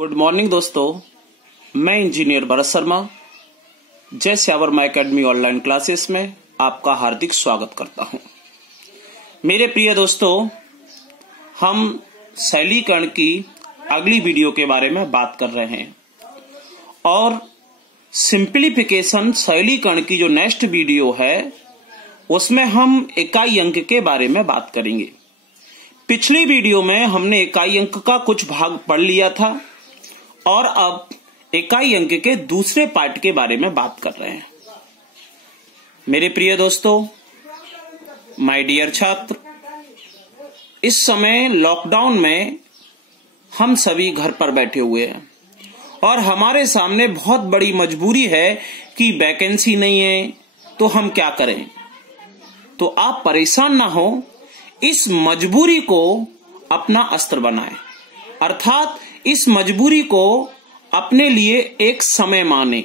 Good morning दोस्तों, मैं engineer Bharat Sharma जय श्यावर्मा एकेडमी ऑनलाइन क्लासेस में आपका हार्दिक स्वागत करता हूं। मेरे प्रिय दोस्तों, हम सरलीकरण की अगली वीडियो के बारे में बात कर रहे हैं और सिंप्लीफिकेशन सरलीकरण की जो नेक्स्ट वीडियो है उसमें हम इकाई अंक के बारे में बात करेंगे। पिछली वीडियो में हमने इकाई अंक का कुछ भाग पढ़ लिया था और अब इकाई अंक के दूसरे पार्ट के बारे में बात कर रहे हैं। मेरे प्रिय दोस्तों, माय डियर छात्र, इस समय लॉकडाउन में हम सभी घर पर बैठे हुए हैं और हमारे सामने बहुत बड़ी मजबूरी है कि वैकेंसी नहीं है तो हम क्या करें। तो आप परेशान ना हो, इस मजबूरी को अपना अस्त्र बनाएं, अर्थात इस मजबूरी को अपने लिए एक समय माने,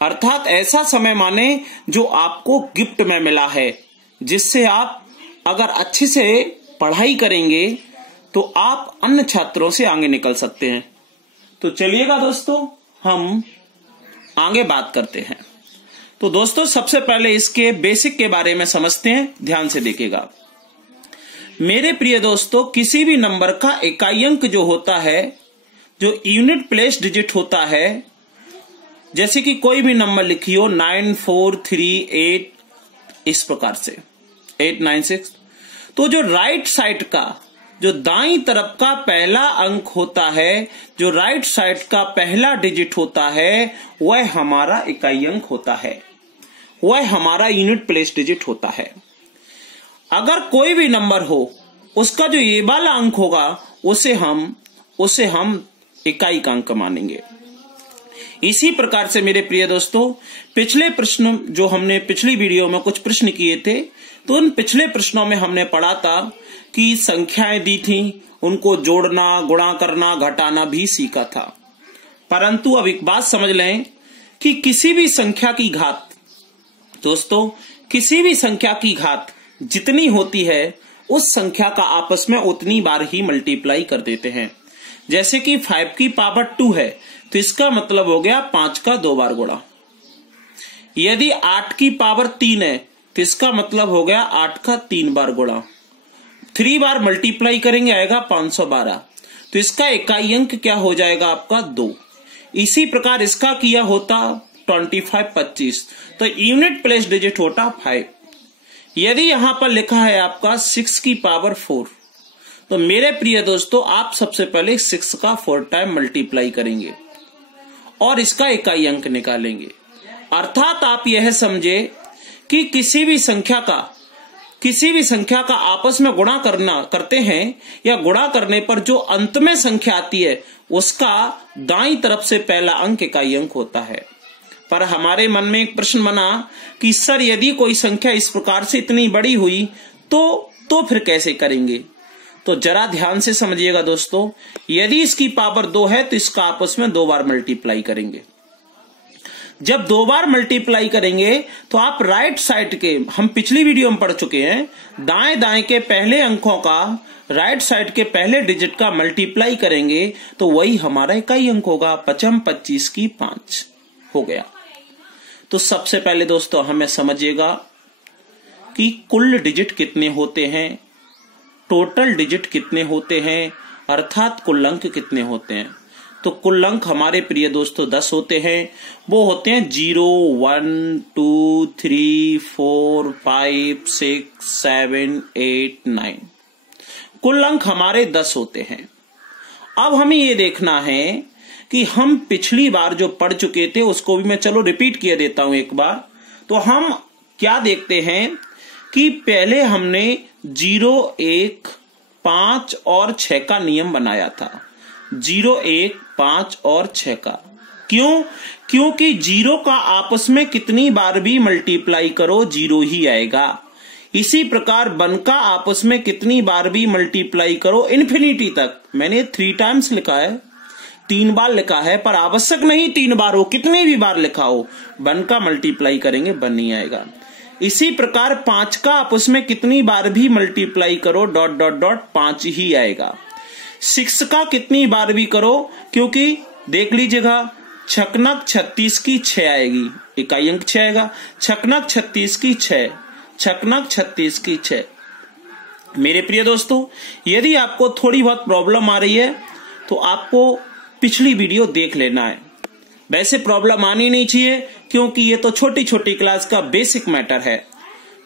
अर्थात ऐसा समय माने जो आपको गिफ्ट में मिला है, जिससे आप अगर अच्छे से पढ़ाई करेंगे तो आप अन्य छात्रों से आगे निकल सकते हैं। तो चलिएगा दोस्तों, हम आगे बात करते हैं। तो दोस्तों, सबसे पहले इसके बेसिक के बारे में समझते हैं, ध्यान से देखिएगा। मेरे प्रिय दोस्तों, किसी भी नंबर का इकाई अंक जो होता है, जो यूनिट प्लेस डिजिट होता है, जैसे कि कोई भी नंबर लिखियो 9438, इस प्रकार से 896, तो जो राइट साइड का, जो दाईं तरफ का पहला अंक होता है, जो राइट साइड का पहला डिजिट होता है, वह हमारा इकाई अंक होता है, वह हमारा यूनिट प्लेस डिजिट होता है। अगर कोई भी नंबर हो, उसका जो ये वाला अंक होगा उसे हम इकाई का अंक मानेंगे। इसी प्रकार से मेरे प्रिय दोस्तों, पिछले प्रश्न जो हमने पिछली वीडियो में कुछ प्रश्न किए थे, तो उन पिछले प्रश्नों में हमने पढ़ा था कि संख्याएं दी थी, उनको जोड़ना, गुणा करना, घटाना भी सीखा था। परंतु अब एक बात समझ लें कि किसी भी संख्या की घात, दोस्तों, किसी भी संख्या की घात जितनी होती है उस संख्या का आपस में उतनी बार ही मल्टीप्लाई कर देते हैं। जैसे कि 5 की पावर 2 है तो इसका मतलब हो गया 5 का 2 बार गुणा। यदि 8 की पावर 3 है तो इसका मतलब हो गया 8 का 3 बार गुणा। 3 बार मल्टीप्लाई करेंगे आएगा 512, तो इसका इकाई अंक क्या हो जाएगा आपका 2। इसी प्रकार इसका किया होता 25 25, तो यूनिट प्लेस डिजिट होता 5। यदि यहां पर लिखा है आपका 6 की पावर 4, तो मेरे प्रिय दोस्तों, आप सबसे पहले 6 का 4 टाइम मल्टीप्लाई करेंगे और इसका इकाई अंक निकालेंगे। अर्थात आप यह समझे कि किसी भी संख्या का आपस में गुणा करते हैं या गुणा करने पर जो अंत में संख्या आती है उसका दाईं तरफ से पहला अंक इकाई अंक होता है। पर हमारे मन में एक प्रश्न बना कि सर, यदि कोई संख्या इस प्रकार से इतनी बड़ी हुई तो फिर कैसे करेंगे। तो जरा ध्यान से समझिएगा दोस्तों, यदि इसकी पावर 2 है तो इसका आपस में 2 बार मल्टीप्लाई करेंगे। जब 2 बार मल्टीप्लाई करेंगे तो आप राइट साइड के, हम पिछली वीडियो में पढ़ चुके हैं, दाएं के पहले अंकों का राइट साइड के पहले डिजिट का मल्टीप्लाई करेंगे तो वही हमारा इकाई अंक होगा। 55 25 की 5 हो गया। तो सबसे पहले दोस्तों हमें समझिएगा कि कुल डिजिट कितने होते हैं, टोटल डिजिट कितने होते हैं, अर्थात कुल अंक कितने होते हैं। तो कुल अंक हमारे प्रिय दोस्तों 10 होते हैं। वो होते हैं 0 1 2 3 4 5 6 7 8 9। कुल अंक हमारे 10 होते हैं। अब हमें ये देखना है कि हम पिछली बार जो पढ़ चुके थे उसको भी मैं चलो रिपीट किए देता हूं एक बार। तो हम क्या देखते हैं कि पहले हमने 0 1 5 और 6 का नियम बनाया था। 0 1 5 और 6 का क्यों? क्योंकि 0 का आपस में कितनी बार भी मल्टीप्लाई करो 0 ही आएगा। इसी प्रकार 1 का आपस में कितनी बार भी मल्टीप्लाई करो इन्फिनिटी तक। मैंने 3 टाइम्स लिखा है, 3 बार लिखा है, पर आवश्यक नहीं 3 बार हो, कितनी भी बार लिखा हो, 1 का मल्टीप्लाई करेंगे 1 नहीं आएगा। इसी प्रकार 5 का आपस में कितनी बार भी मल्टीप्लाई करो ... 5 ही आएगा। 6 का कितनी बार भी करो, क्योंकि देख लीजिएगा छकनक 36 की 6 आएगी, इकाई अंक 6 आएगा। छकनक 36 की 6, छकनक 36 की 6। मेरे प्रिय दोस्तों, यदि आपको थोड़ी बहुत प्रॉब्लम आ रही है तो आपको पिछली वीडियो देख लेना है। वैसे प्रॉब्लम आनी नहीं चाहिए, क्योंकि ये तो छोटी छोटी क्लास का बेसिक मैटर है।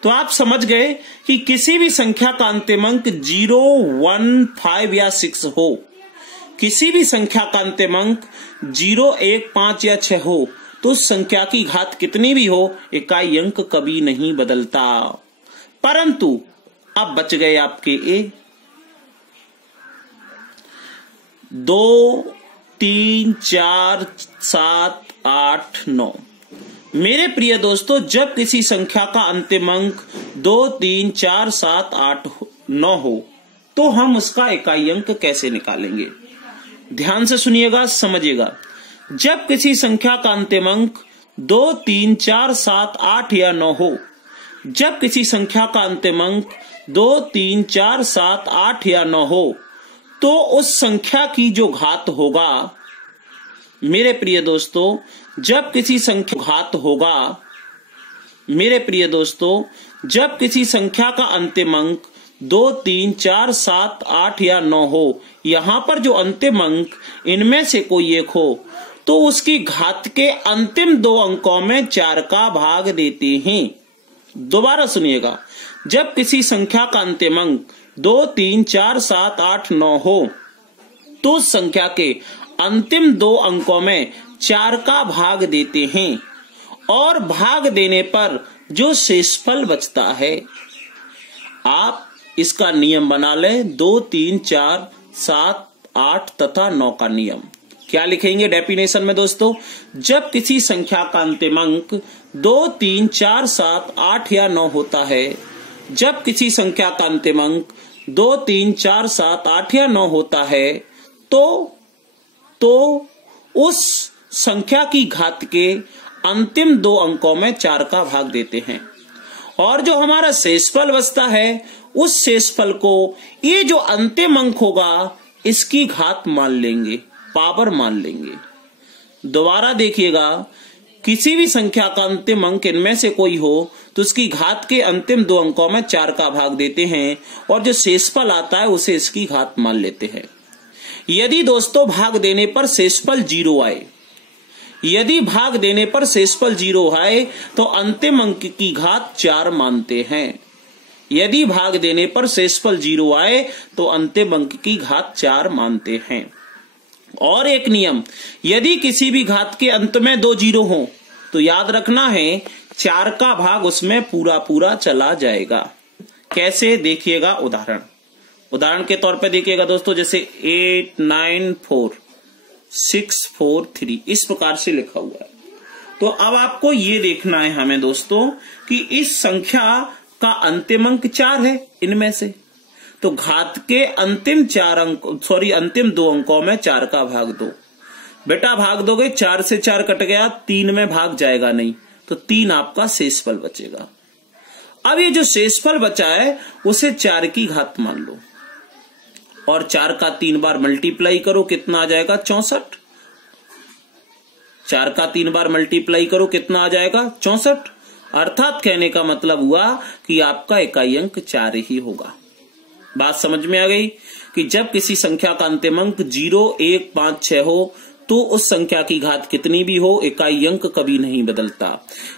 तो आप समझ गए कि किसी भी संख्या का अंतिम अंक 0, 1, 5 या 6 हो, किसी भी संख्या का अंतिम अंक 0, 1, 5 या 6 हो, तो उस संख्या की घात कितनी भी हो, इकाई अंक कभी नहीं बदलता। परंतु अब बच गए आपके 2, 3, 4, 7, 8, 9। मेरे प्रिय दोस्तों, जब किसी संख्या का अंतिम अंक 2, 3, 4, 7, 8, 9 हो, तो हम उसका इकाई अंक कैसे निकालेंगे? ध्यान से सुनिएगा, समझिएगा। जब किसी संख्या का अंतिम अंक 2, 3, 4, 7, 8 या 9 हो, जब किसी संख्या का अंतिम अंक 2, 3, 4, 7, 8 या 9 हो, तो उस संख्या की जो घात होगा, मेरे प्रिय दोस्तों, जब किसी संख्या घात होगा, मेरे प्रिय दोस्तों, जब किसी संख्या का अंतिम अंक 2, 3, 4, 7, 8 या 9 हो, यहां पर जो अंतिम अंक इनमें से कोई एक हो, तो उसकी घात के अंतिम 2 अंकों में 4 का भाग देते हैं। दोबारा सुनिएगा, जब किसी संख्या का अंतिम अंक 2, 3, 4, 7, 8, 9 हो, तो उस संख्या के अंतिम 2 अंकों में 4 का भाग देते हैं, और भाग देने पर जो शेषफल बचता है, आप इसका नियम बना लें, 2, 3, 4, 7, 8 तथा 9 का नियम। क्या लिखेंगे डेफिनेशन में दोस्तों? जब किसी संख्या का अंतिम अंक 2, 3, 4, 7, 8 या 9 होता है, जब किसी संख्या का अंतिम अंक 2, 3, 4, 7, 8 या 9 होता है, तो उस संख्या की घात के अंतिम 2 अंकों में 4 का भाग देते हैं, और जो हमारा शेषफल बचता है, उस शेषफल को ये जो अंतिम अंक होगा इसकी घात मान लेंगे, पावर मान लेंगे। दोबारा देखिएगा, किसी भी संख्या का अंतिम अंक इनमें से कोई हो, तो उसकी घात के अंतिम 2 अंकों में 4 का भाग देते हैं, और जो शेषफल आता है उसे इसकी घात मान लेते हैं। यदि दोस्तों भाग देने पर शेषफल 0 आए, यदि भाग देने पर शेषफल 0 आए, तो अंतिम अंक की घात 4 मानते हैं। यदि भाग देने पर शेषफल 0 आए, तो अंतिम अंक की घात 4 मानते हैं। और एक नियम, यदि किसी भी घात के अंत में 2 0 हो, तो याद रखना है 4 का भाग उसमें पूरा पूरा चला जाएगा। कैसे? देखिएगा उदाहरण के तौर पे देखिएगा दोस्तों, जैसे 8, 9, 4, 6, 4, 3 इस प्रकार से लिखा हुआ है। तो अब आपको ये देखना है हमें दोस्तों कि इस संख्या का अंतिम अंक 4 है इनमें से, तो घात के अंतिम 2 अंकों में 4 का भाग दो। बेटा भाग दोगे, 4 से 4 कट गया, 3 में भाग जाएगा नहीं, तो 3 आपका शेषफल बचेगा। अब ये जो शेषफल बचा है उसे 4 की घात मान लो, और 4 का 3 बार मल्टीप्लाई करो, कितना आ जाएगा? 64। 4 का 3 बार मल्टीप्लाई करो, कितना आ जाएगा? 64। अर्थात कहने का मतलब हुआ कि आपका इकाई अंक 4 ही होगा। बात समझ में आ गई कि जब किसी संख्या का अंतिम अंक 0, 1, 5, 6 हो, तो उस संख्या की घात कितनी भी हो, इकाई अंक कभी नहीं बदलता।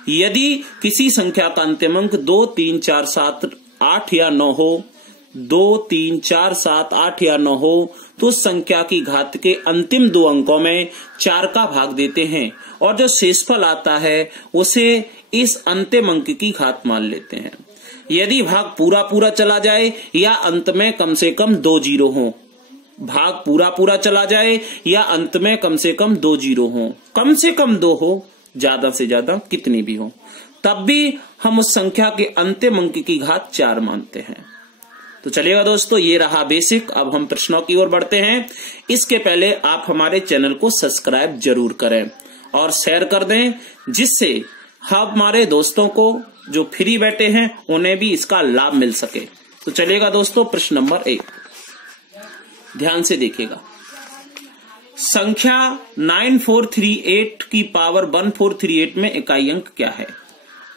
यदि किसी संख्या का अंतिम अंक 2, 3, 4, 7, 8 या 9 हो, 2, 3, 4, 7, 8 या 9 हो, तो उस संख्या की घात के अंतिम 2 अंकों में 4 का भाग देते हैं, और जो शेषफल आता है उसे इस अंतिम अंक की घात मान लेते हैं। यदि भाग पूरा पूरा चला जाए या अंत में कम से कम 2 0 हो, भाग पूरा पूरा चला जाए या अंत में कम से कम 2 0 हो, कम से कम 2 हो, ज्यादा से ज्यादा कितनी भी हो, तब भी हम उस संख्या के अंतिम अंक की घात 4 मानते हैं। तो चलिएगा दोस्तों, ये रहा बेसिक। अब हम प्रश्नों की ओर बढ़ते हैं। इसके पहले आप हमारे चैनल को सब्सक्राइब जरूर करें और शेयर कर दें, जिससे हमारे दोस्तों को जो फ्री बैठे हैं उन्हें भी इसका लाभ मिल सके। तो चलिएगा दोस्तों, प्रश्न नंबर 1। ध्यान से देखिएगा, संख्या 9438 की पावर 1438 में इकाई अंक क्या है।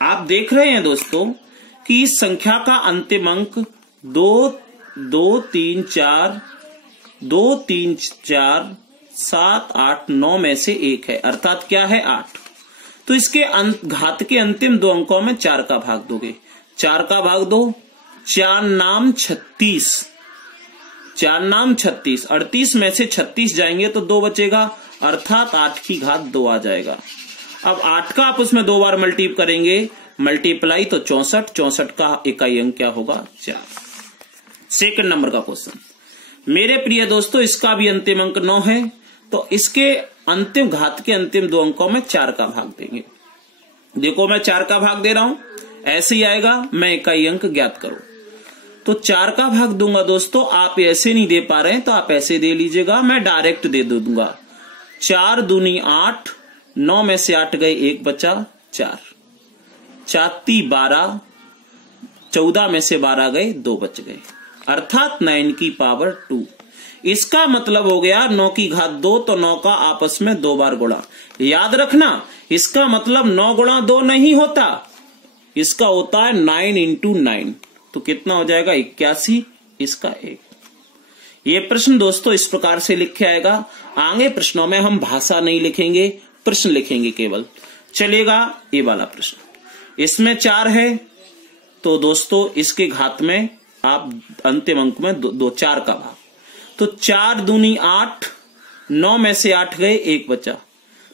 आप देख रहे हैं दोस्तों कि इस संख्या का अंतिम अंक 2 3 4 7 8 9 में से एक है, अर्थात क्या है 8। तो इसके घात के अंतिम दो अंकों में 4 का भाग दोगे, 4 का भाग दो, 4 नाम 36, 4 नाम 36, 38 में से 36 जाएंगे तो 2 बचेगा, अर्थात 8 की घात 2 आ जाएगा। अब 8 का आप उसमें 2 बार मल्टीप करेंगे, मल्टीप्लाई तो 64, 64 का इकाई अंक क्या होगा 4। सेकंड नंबर का क्वेश्चन, मेरे प्रिय दोस्तों इसका भी अंतिम अंक 9 है, तो इसके अंतिम घात के अंतिम दो अंकों में 4 का भाग देंगे। देखो मैं 4 का भाग दे रहा हूं, ऐसे ही आएगा, मैं इकाई अंक ज्ञात करो। तो 4 का भाग दूंगा दोस्तों, आप ऐसे नहीं दे पा रहे हैं तो आप ऐसे दे लीजिएगा, मैं डायरेक्ट दे दूंगा। 4 दूनी 8, 9 में से 8 गए, 1 बचा 4, 4 12, 14 में से 12 गए, 2 बच गए, अर्थात 9 की पावर 2। इसका मतलब हो गया 9 की घात 2, तो 9 का आपस में 2 बार गुणा। याद रखना, इसका मतलब 9 गुणा 2 नहीं होता, इसका होता है 9 इंटू 9। तो कितना हो जाएगा 81, इसका 1। ये प्रश्न दोस्तों इस प्रकार से लिखे आएगा। आगे प्रश्नों में हम भाषा नहीं लिखेंगे, प्रश्न लिखेंगे केवल। चलेगा ये वाला प्रश्न, इसमें 4 है, तो दोस्तों इसके घात में आप अंतिम अंक में 4 का भाग, तो 4 दूनी 8, 9 में से 8 गए, 1 बचा,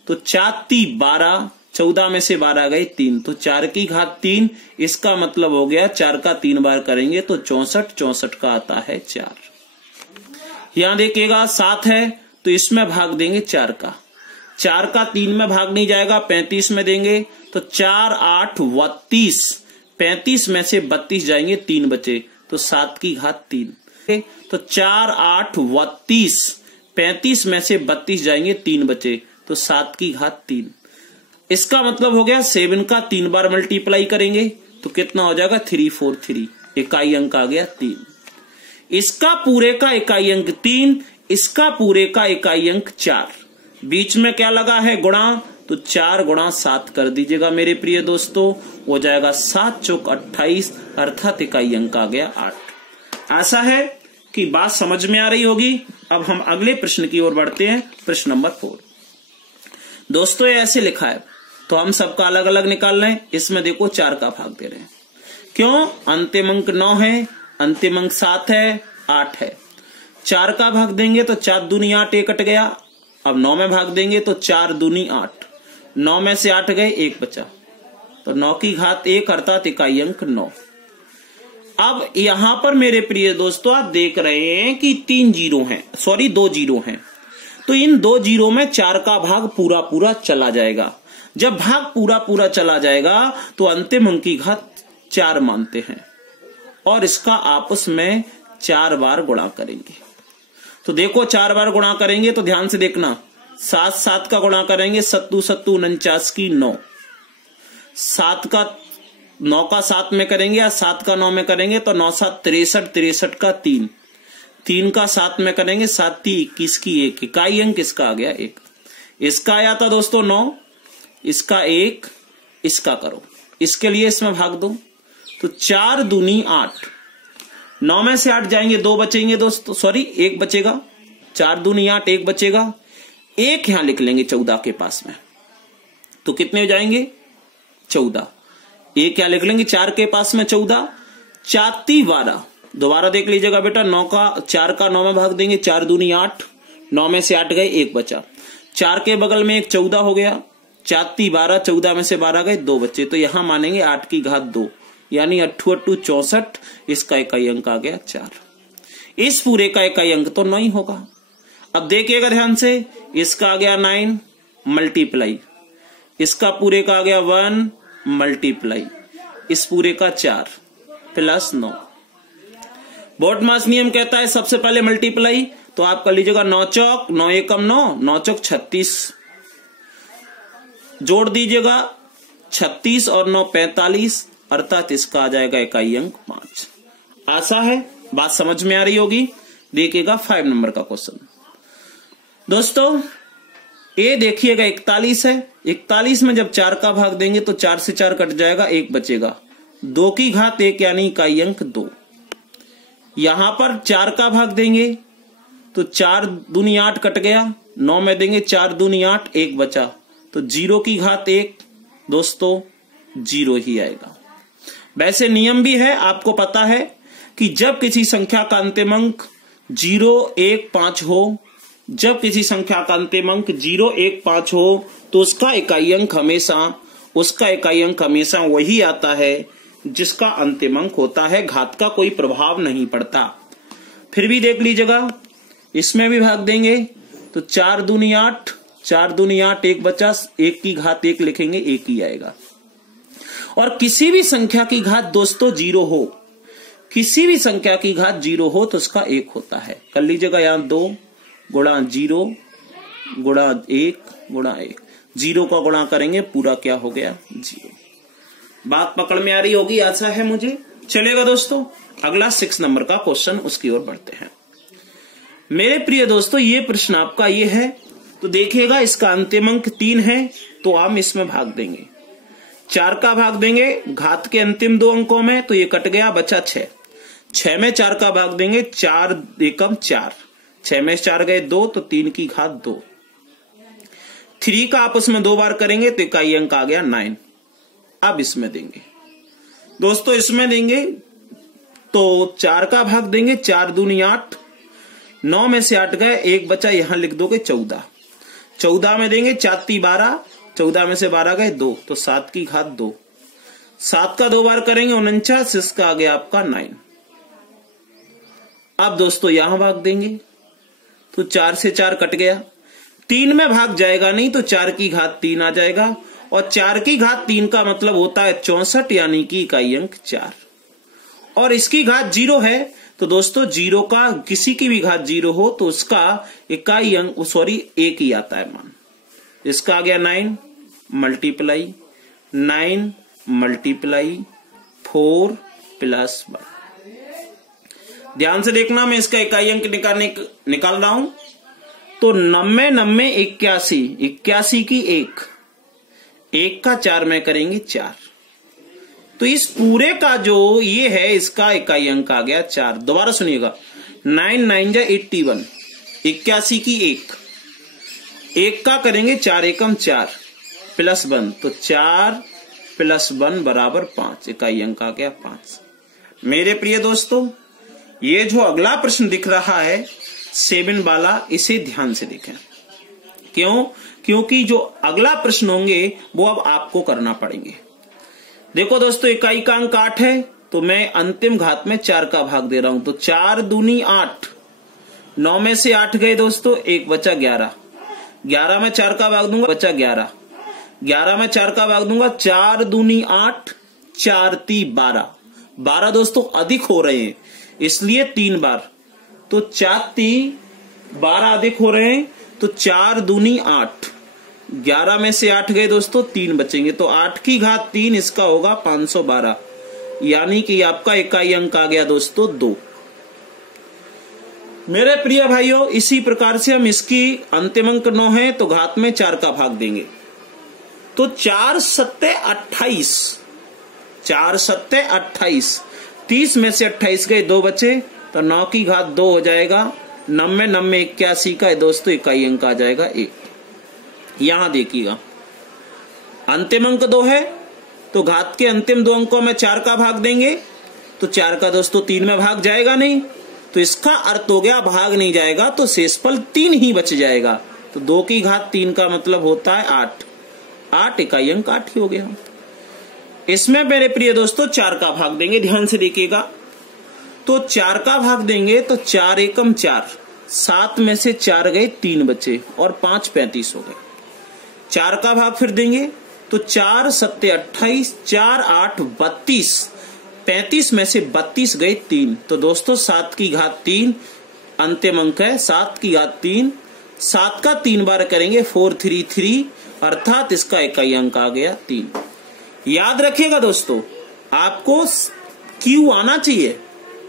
तो 4 12, 14 में से 12 गए 3, तो 4 की घात 3। इसका मतलब हो गया 4 का 3 बार करेंगे तो 64, 64 का आता है 4। यहां देखिएगा 7 है, तो इसमें भाग देंगे 4 का, 4 का 3 में भाग नहीं जाएगा, 35 में देंगे, तो 4 8 32, 35 में से 32 जाएंगे, 3 बचे, तो 7 की घात 3। तो 4 8 32, 35 में से 32 जाएंगे, 3 बचे, तो 7 की घात 3। इसका मतलब हो गया 7 का 3 बार मल्टीप्लाई करेंगे तो कितना हो जाएगा 343, इकाई अंक आ गया 3। इसका पूरे का इकाई अंक 3, इसका पूरे का इकाई अंक 4, बीच में क्या लगा है गुणा, तो 4 गुणा 7 कर दीजिएगा मेरे प्रिय दोस्तों, हो जाएगा 7 चौक 28, अर्थात इकाई अंक आ गया 8। आशा है कि बात समझ में आ रही होगी। अब हम अगले प्रश्न की ओर बढ़ते हैं, प्रश्न नंबर 4। दोस्तों ये ऐसे लिखा है, तो हम सबका अलग अलग निकाल रहे हैं। इसमें देखो 4 का भाग दे रहे हैं, क्यों, अंतिम अंक 9 है, अंतिम अंक 7 है, 8 है। 4 का भाग देंगे तो 4 दूनी 8, 1 कट गया। अब 9 में भाग देंगे तो 4 दूनी 8, 9 में से 8 गए, 1 बचा, तो 9 की घात 1, अर्थात इकाई अंक 9। अब यहां पर मेरे प्रिय दोस्तों आप देख रहे हैं कि 2 जीरो हैं, तो इन 2 जीरो में 4 का भाग पूरा पूरा चला जाएगा। जब भाग पूरा पूरा चला जाएगा तो अंतिम अंक की घात 4 मानते हैं और इसका आपस में 4 बार गुणा करेंगे। तो देखो 4 बार गुणा करेंगे तो ध्यान से देखना, 7 7 का गुणा करेंगे, 7 7 49 की 9, 7 का 9 का 7 में करेंगे या 7 का 9 में करेंगे तो 9 7 63, 63 का 3, 3 का 7 में करेंगे, 7 21 की 1, इकाई अंक इसका आ गया 1। इसका आया था दोस्तों 9, इसका 1, इसका करो, इसके लिए इसमें भाग दो, तो 4 दूनी 8, 9 में से 8 जाएंगे, 2 बचेंगे दोस्तों, 1 बचेगा, 4 दूनी 8, 1 बचेगा, 1 यहां लिख लेंगे 14 के पास में, तो कितने हो जाएंगे 14, 1 क्या लिख लेंगे 4 के पास में 14, 4 12, दोबारा देख लीजिएगा बेटा, 4 का 9 में भाग देंगे, 4 दूनी 8, 9 में से 8 गए, 1 बचा, 4 के बगल में 1 14 हो गया, 4 12, 14 में से 12 गए, 2 बचे, तो यहां मानेंगे 8 की घात 2, यानी 8 8 64, इसका इकाई अंक आ गया 4। इस पूरे का इकाई अंक तो 9 ही होगा। अब देखिएगा ध्यान से, इसका आ गया 9 मल्टीप्लाई, इसका पूरे का आ गया 1 मल्टीप्लाई, इस पूरे का 4 प्लस 9। बोर्डमास नियम कहता है सबसे पहले मल्टीप्लाई, तो आप कर लीजिएगा 9 चौक 9 एकम 9, 9 चौक 36, जोड़ दीजिएगा 36 और 9 45, अर्थात इसका आ जाएगा इकाई अंक 5। आशा है बात समझ में आ रही होगी। देखिएगा 5 नंबर का क्वेश्चन। दोस्तों ए देखिएगा 41 है। 41 में जब 4 का भाग देंगे तो 4 से 4 कट जाएगा, 1 बचेगा। 2 की घात 1 यानी इकाई अंक 2। यहां पर 4 का भाग देंगे तो 4 दूनी 8 कट गया। 9 में देंगे 4 दूनी 8, 1 बचा। तो 0 की घात 1 दोस्तों 0 ही आएगा। वैसे नियम भी है, आपको पता है कि जब किसी संख्या का अंतिम अंक 0, 1, 5 हो, जब किसी संख्या का अंतिम अंक 0, 1, 5 हो तो उसका इकाई अंक हमेशा वही आता है जिसका अंतिम अंक होता है। घात का कोई प्रभाव नहीं पड़ता। फिर भी देख लीजिएगा, इसमें भी भाग देंगे तो 4 दूनी 8, 4 दूनी 8, 1 बचा। 1 की घात 1 लिखेंगे, 1 ही आएगा। और किसी भी संख्या की घात दोस्तों 0 हो, किसी भी संख्या की घात 0 हो तो उसका 1 होता है। कर लीजिएगा यहां 2 गुणा 0 गुणा 1 गुणा 1, 0 का गुणा करेंगे पूरा क्या हो गया 0। बात पकड़ में आ रही होगी आशा है मुझे। चलेगा दोस्तों, अगला 6 नंबर का क्वेश्चन, उसकी ओर बढ़ते हैं। मेरे प्रिय दोस्तों ये प्रश्न आपका ये है, तो देखिएगा इसका अंतिम अंक 3 है तो हम इसमें भाग देंगे। 4 का भाग देंगे घात के अंतिम 2 अंकों में तो ये कट गया, बचा 6। 6 में 4 का भाग देंगे, 4 एकम 4, 6 में 4 गए 2 तो 3 की घात 2। 3 का आपस में 2 बार करेंगे तो इकाई अंक आ गया 9। अब इसमें देंगे दोस्तों, इसमें देंगे तो 4 का भाग देंगे, 4 दूनी 8, 9 में से 8 गए, 1 बचा, यहां लिख दोगे 14। 14 में देंगे 4 × 12, 14 में से 12 गए 2 तो 7 की घात 2। 7 का 2 बार करेंगे 49, इसका आ गया आपका 9। अब दोस्तों यहां भाग देंगे तो 4 से 4 कट गया। 3 में भाग जाएगा नहीं तो 4 की घात 3 आ जाएगा। और 4 की घात 3 का मतलब होता है 64 यानी कि इकाई अंक 4। और इसकी घात 0 है तो दोस्तों 0 का किसी की भी घात 0 हो तो उसका इकाई अंक 1 ही आता है मान। इसका आ गया 9 मल्टीप्लाई 9 मल्टीप्लाई 4 प्लस 1। ध्यान से देखना, मैं इसका इकाई अंक निकाल रहा हूं तो 90 90 81, 81 की 1 का 4 में करेंगे 4 तो इस पूरे का जो ये है इसका इकाई अंक आ गया 4। दोबारा सुनिएगा, 9 9 जा 81, 81 की 1 का करेंगे 4 एकम 4 प्लस 1 तो 4 प्लस 1 बराबर 5, इकाई अंक आ गया 5। मेरे प्रिय दोस्तों ये जो अगला प्रश्न दिख रहा है 7 वाला, इसे ध्यान से देखें। क्यों? क्योंकि जो अगला प्रश्न होंगे वो अब आपको करना पड़ेंगे। देखो दोस्तों, इकाई का अंक 8 है तो मैं अंतिम घात में 4 का भाग दे रहा हूं तो 4 दूनी 8, 9 में से 8 गए दोस्तों, 1 बचा 11। 11 में 4 का भाग दूंगा, बचा 11। 11 में 4 का भाग दूंगा, 4 दूनी 8, 4 × 12। 12 दोस्तों अधिक हो रहे हैं इसलिए 3 बार, तो 4 × 12 अधिक हो रहे हैं तो 4 दूनी 8। 11 में से 8 गए दोस्तों, 3 बचेंगे तो 8 की घात 3, इसका होगा 512 यानी कि आपका इकाई अंक आ गया दोस्तों 2। मेरे प्रिय भाइयों इसी प्रकार से हम इसकी अंतिम अंक 9 है तो घात में 4 का भाग देंगे तो 4 7 28, 4 7 28, 30 में से 28 गए 2 बचे तो 9 की घात 2 हो जाएगा। 90 90 81 का दोस्तों इकाई अंक आ जाएगा 1। यहां देखिएगा अंतिम अंक 2 है तो घात के अंतिम 2 अंकों में 4 का भाग देंगे तो 4 का दोस्तों 3 में भाग जाएगा नहीं तो इसका अर्थ हो गया भाग नहीं जाएगा तो शेषफल 3 ही बच जाएगा। तो 2 की घात 3 का मतलब होता है 8, 8 इकाई अंक 8 ही हो गया। इसमें मेरे प्रिय दोस्तों 4 का भाग देंगे, ध्यान से देखिएगा तो 4 का भाग देंगे तो 4 एकम 4, 7 में से 4 गए 3 बचे और 5 35 हो गए। 4 का भाग फिर देंगे तो 4 7 28, 4 8 32, 35 में से 32 गए 3 तो दोस्तों 7 की घात 3 अंतिम अंक है, 7 की घात 3, 7 का 3 बार करेंगे 433 अर्थात इसका इकाई अंक आ गया 3। याद रखिएगा दोस्तों आपको क्यू आना चाहिए,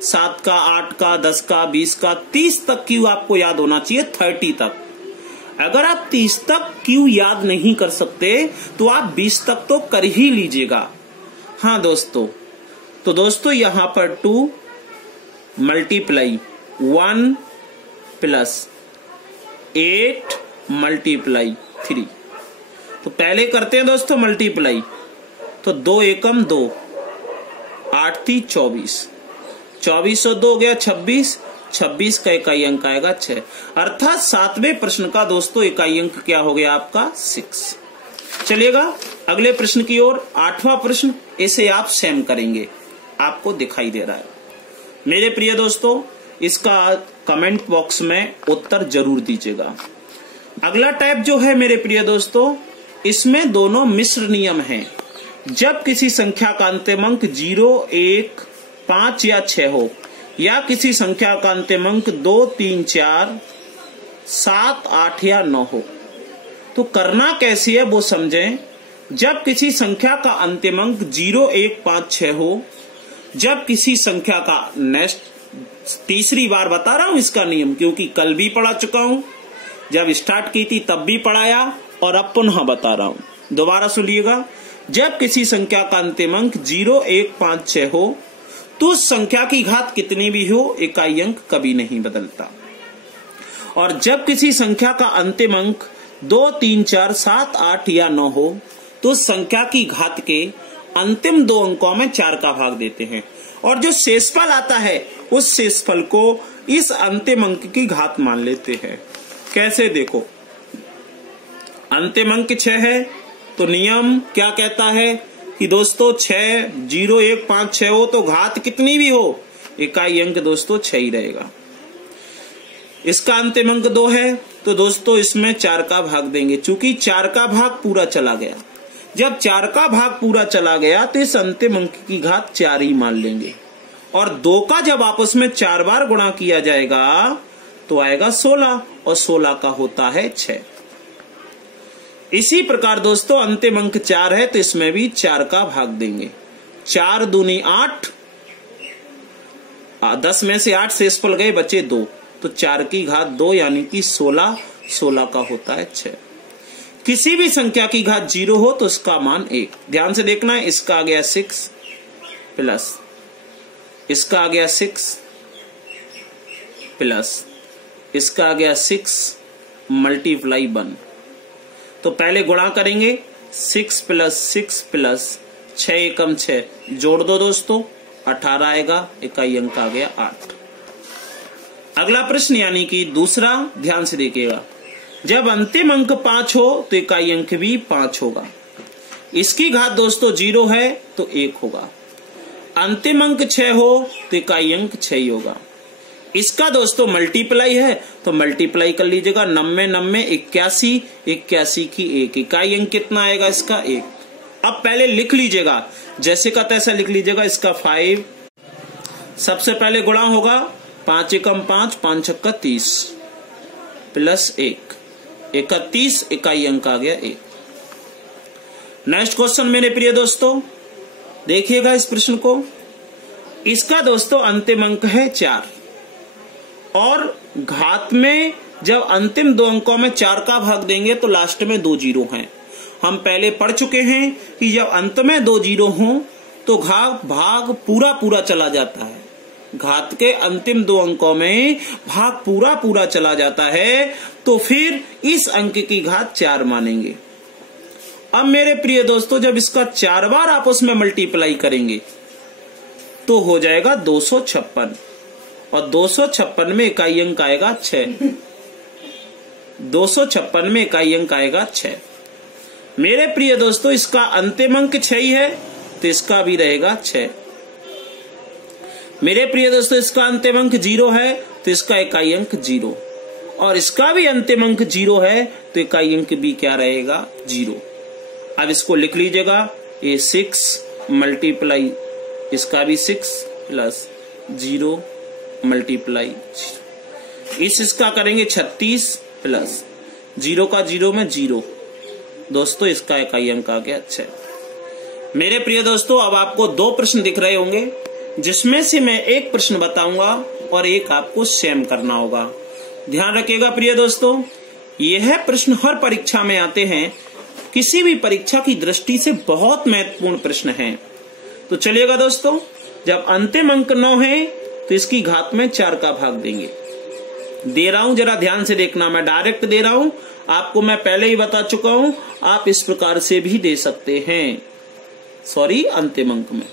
7 का, 8 का, 10 का, 20 का, 30 तक क्यू आपको याद होना चाहिए, 30 तक। अगर आप 30 तक क्यू याद नहीं कर सकते तो आप 20 तक तो कर ही लीजिएगा। हाँ दोस्तों, तो दोस्तों यहां पर 2 मल्टीप्लाई 1 प्लस 8 मल्टीप्लाई 3। तो पहले करते हैं दोस्तों मल्टीप्लाई। तो 2 एकम 2, 8 थी 24, 24 और 2 हो गया 26, 26 का इकाई अंक आएगा 6। अर्थात 7वें प्रश्न का दोस्तों इकाई अंक क्या हो गया आपका 6। चलिएगा अगले प्रश्न की ओर। 8वां प्रश्न, इसे आप सेम करेंगे, आपको दिखाई दे रहा है। मेरे प्रिय दोस्तों, इसका कमेंट बॉक्स में उत्तर जरूर दीजिएगा। अगला टाइप जो है मेरे प्रिय दोस्तों, इसमें दोनों मिश्र नियम हैं। जब किसी संख्या का अंतिम अंक 0, 1, 5 या 6 हो, या किसी संख्या का अंतिम अंक 2, 3, 4, 7, 8 या 9 हो, तो करना कैसे है वो समझें। जब किसी संख्या का अंतिम अंक 0, 1, 5, 6 हो, जब किसी संख्या का, नेक्स्ट तीसरी बार बता रहा हूं इसका नियम, क्योंकि कल भी पढ़ा चुका हूं, जब स्टार्ट की थी तब भी पढ़ाया और अब पुनः बता रहा हूं। दोबारा सुनिएगा। जब किसी संख्या का अंतिम अंक 0, 1, 5, 6 हो, तो उस संख्या की घात कितनी भी हो, इकाई अंक कभी नहीं बदलता। और जब किसी संख्या का अंतिम अंक 2, 3, 4, 7, 8 या 9 हो, तो उस संख्या की घात के अंतिम 2 अंकों में 4 का भाग देते हैं, और जो शेषफल आता है उस शेषफल को इस अंतिम अंक की घात मान लेते हैं। कैसे, देखो, अंतिम अंक 6 है तो नियम क्या कहता है कि दोस्तों 6, 0, 1, 5, 6 हो तो घात कितनी भी हो, इकाई अंक दोस्तों 6 ही रहेगा। इसका अंतिम अंक 2 है तो दोस्तों इसमें 4 का भाग देंगे, चूंकि 4 का भाग पूरा चला गया। जब 4 का भाग पूरा चला गया तो इस अंतिम अंक की घात 4 ही मान लेंगे, और 2 का जब आपस में 4 बार गुणा किया जाएगा तो आएगा 16, और 16 का होता है 6। इसी प्रकार दोस्तों अंतिम अंक 4 है तो इसमें भी 4 का भाग देंगे। 4 दूनी 8, 10 में से 8 शेषफल गए, बचे 2, तो 4 की घात 2 यानी कि 16, 16 का होता है 6। किसी भी संख्या की घात 0 हो तो उसका मान 1। ध्यान से देखना है, इसका आ गया 6 प्लस इसका आ गया 6 प्लस इसका आ गया 6 मल्टीप्लाई 1। तो पहले गुणा करेंगे, 6 प्लस 6 प्लस 6 एकम 6, जोड़ दो दोस्तों, 18 आएगा, इकाई अंक आ गया 8। अगला प्रश्न यानी कि दूसरा, ध्यान से देखिएगा। जब अंतिम अंक 5 हो तो इकाई अंक भी 5 होगा। इसकी घात दोस्तों 0 है तो 1 होगा। अंतिम अंक 6 हो तो इकाई अंक 6 ही होगा। इसका दोस्तों मल्टीप्लाई है तो मल्टीप्लाई कर लीजिएगा, 90, 90, 81, 81 की 1, इकाई अंक कितना आएगा इसका 1। अब पहले लिख लीजिएगा, जैसे का तैसा लिख लीजिएगा। इसका 5, सबसे पहले गुणा होगा, 5 एकम 5, 5 छक्का 30 प्लस 1, 31, इकाई अंक आ गया 1। नेक्स्ट क्वेश्चन मेरे प्रिय दोस्तों, देखिएगा इस प्रश्न को। इसका दोस्तों अंतिम अंक है 4, और घात में जब अंतिम 2 अंकों में 4 का भाग देंगे तो लास्ट में 2 जीरो हैं। हम पहले पढ़ चुके हैं कि जब अंत में 2 जीरो हों तो भाग पूरा पूरा चला जाता है। घात के अंतिम 2 अंकों में भाग पूरा पूरा चला जाता है, तो फिर इस अंक की घात 4 मानेंगे। अब मेरे प्रिय दोस्तों जब इसका 4 बार आपस में मल्टीप्लाई करेंगे तो हो जाएगा 256, और 256 में इकाई अंक आएगा 6। 256 में इकाई अंक आएगा 6। मेरे प्रिय दोस्तों इसका अंतिम अंक 6 ही है तो इसका भी रहेगा 6। मेरे प्रिय दोस्तों इसका अंतिम अंक 0 है तो इसका इकाई अंक 0, और इसका भी अंतिम अंक 0 है तो इकाई अंक भी क्या रहेगा 0। अब इसको लिख लीजिएगा, ये 6 मल्टीप्लाई इसका भी 6 प्लस 0 मल्टीप्लाई 0। इसका करेंगे 36 प्लस 0 का 0 में 0, दोस्तों इसका इकाई अंक आ गया 6। मेरे प्रिय दोस्तों अब आपको 2 प्रश्न दिख रहे होंगे। जिसमें से मैं एक प्रश्न बताऊंगा और एक आपको स्वयं करना होगा। ध्यान रखिएगा प्रिय दोस्तों, यह प्रश्न हर परीक्षा में आते हैं, किसी भी परीक्षा की दृष्टि से बहुत महत्वपूर्ण प्रश्न है। तो चलिएगा दोस्तों, जब अंतिम अंक 9 है तो इसकी घात में 4 का भाग देंगे। दे रहा हूं, जरा ध्यान से देखना, मैं डायरेक्ट दे रहा हूं, आपको मैं पहले ही बता चुका हूं, आप इस प्रकार से भी दे सकते हैं, सॉरी अंतिम अंक में।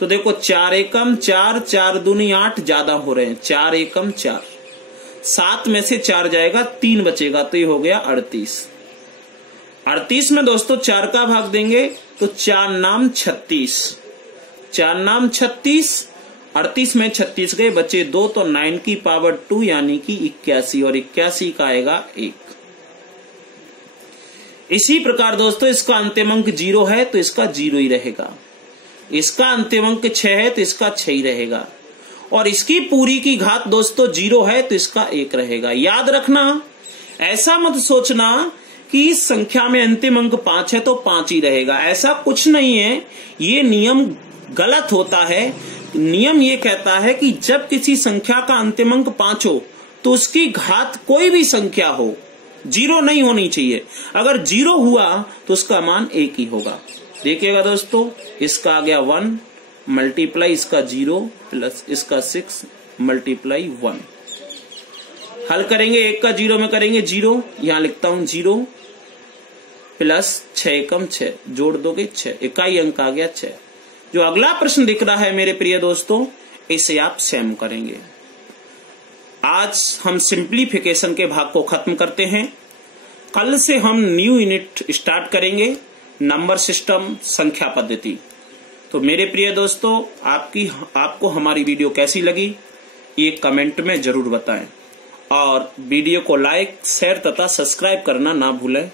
तो देखो 4 एकम 4, 4 दूनी 8, ज्यादा हो रहे हैं, 4 एकम 4, 7 में से 4 जाएगा, 3 बचेगा, तो ये हो गया 38। 38 में दोस्तों 4 का भाग देंगे तो 4 नाम 36, 4 नाम 36, 38 में 36 गए, बचे 2, तो 9 की पावर 2 यानी कि 81, और 81 का आएगा 1। इसी प्रकार दोस्तों इसका अंतिम अंक 0 है तो इसका 0 ही रहेगा, इसका अंतिम अंक 6 है तो इसका 6 ही रहेगा, और इसकी पूरी की घात दोस्तों 0 है तो इसका 1 रहेगा। याद रखना, ऐसा मत सोचना कि इस संख्या में अंतिम अंक 5 है तो 5 ही रहेगा, ऐसा कुछ नहीं है, ये नियम गलत होता है। नियम ये कहता है कि जब किसी संख्या का अंतिम अंक 5 हो तो उसकी घात कोई भी संख्या हो, 0 नहीं होनी चाहिए। अगर 0 हुआ तो उसका मान 1 ही होगा। देखिएगा दोस्तों, इसका आ गया 1 मल्टीप्लाई इसका 0 प्लस इसका 6 मल्टीप्लाई 1। हल करेंगे, 1 का 0 में करेंगे 0, यहां लिखता हूं 0 प्लस 6 एकम 6, जोड़ दोगे 6, इकाई अंक आ गया 6। जो अगला प्रश्न दिख रहा है मेरे प्रिय दोस्तों, इसे आप स्वयं करेंगे। आज हम सिंप्लीफिकेशन के भाग को खत्म करते हैं। कल से हम न्यू यूनिट स्टार्ट करेंगे, नंबर सिस्टम, संख्या पद्धति। तो मेरे प्रिय दोस्तों, आपको हमारी वीडियो कैसी लगी ये कमेंट में जरूर बताएं, और वीडियो को लाइक, शेयर तथा सब्सक्राइब करना ना भूलें।